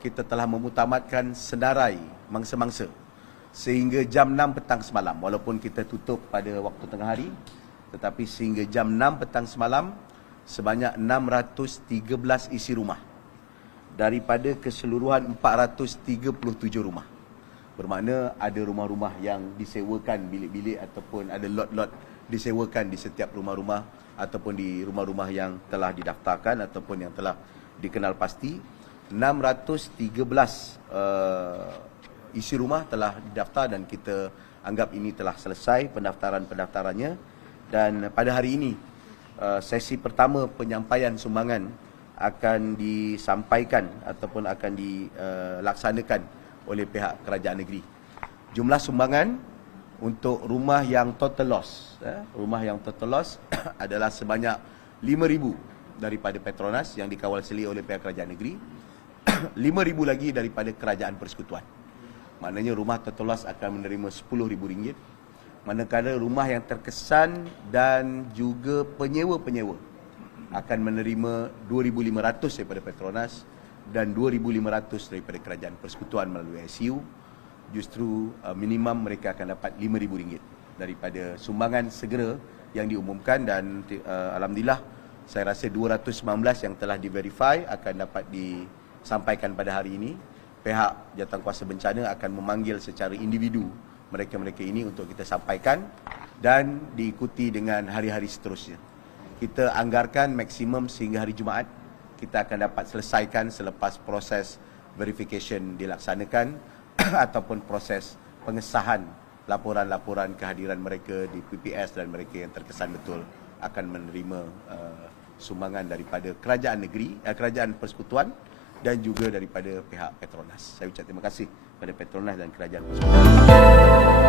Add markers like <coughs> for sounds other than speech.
kita telah memutamatkan senarai mangsa-mangsa sehingga jam 6 petang semalam walaupun kita tutup pada waktu tengah hari tetapi sehingga jam 6 petang semalam sebanyak 613 isi rumah daripada keseluruhan 437 rumah. Bermakna ada rumah-rumah yang disewakan bilik-bilik ataupun ada lot-lot disewakan di setiap rumah-rumah ataupun di rumah-rumah yang telah didaftarkan ataupun yang telah dikenal pasti 613 uh, isi rumah telah didaftar dan kita anggap ini telah selesai pendaftaran-pendaftarannya dan pada hari ini uh, sesi pertama penyampaian sumbangan akan disampaikan ataupun akan dilaksanakan oleh pihak kerajaan negeri. Jumlah sumbangan untuk rumah yang total loss, eh, rumah yang total loss <coughs> adalah sebanyak 5,000 daripada Petronas yang dikawal seli oleh pihak kerajaan negeri, <coughs> 5,000 lagi daripada kerajaan persekutuan. Maknanya rumah loss akan menerima RM10,000, manakala rumah yang terkesan dan juga penyewa-penyewa akan menerima 2,500 daripada Petronas dan 2,500 daripada kerajaan persekutuan melalui ICU. Justru uh, minimum mereka akan dapat RM5,000 daripada sumbangan segera yang diumumkan dan uh, Alhamdulillah saya rasa 219 yang telah diverify akan dapat disampaikan pada hari ini. Pihak Jawatankuasa Bencana akan memanggil secara individu mereka-mereka ini untuk kita sampaikan dan diikuti dengan hari-hari seterusnya kita anggarkan maksimum sehingga hari Jumaat kita akan dapat selesaikan selepas proses verification dilaksanakan <clears throat> ataupun proses pengesahan laporan-laporan kehadiran mereka di PPS dan mereka yang terkesan betul akan menerima uh, sumbangan daripada kerajaan negeri, uh, kerajaan persekutuan dan juga daripada pihak Petronas. Saya ucap terima kasih kepada Petronas dan kerajaan.